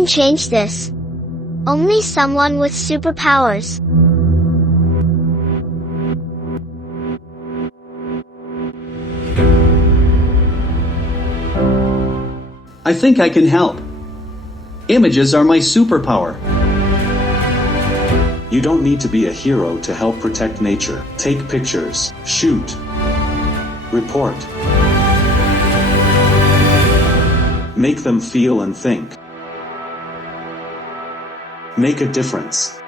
can change this. Only someone with superpowers. I think I can help. Images are my superpower. You don't need to be a hero to help protect nature. Take pictures, shoot, report. Make them feel and think. Make a difference.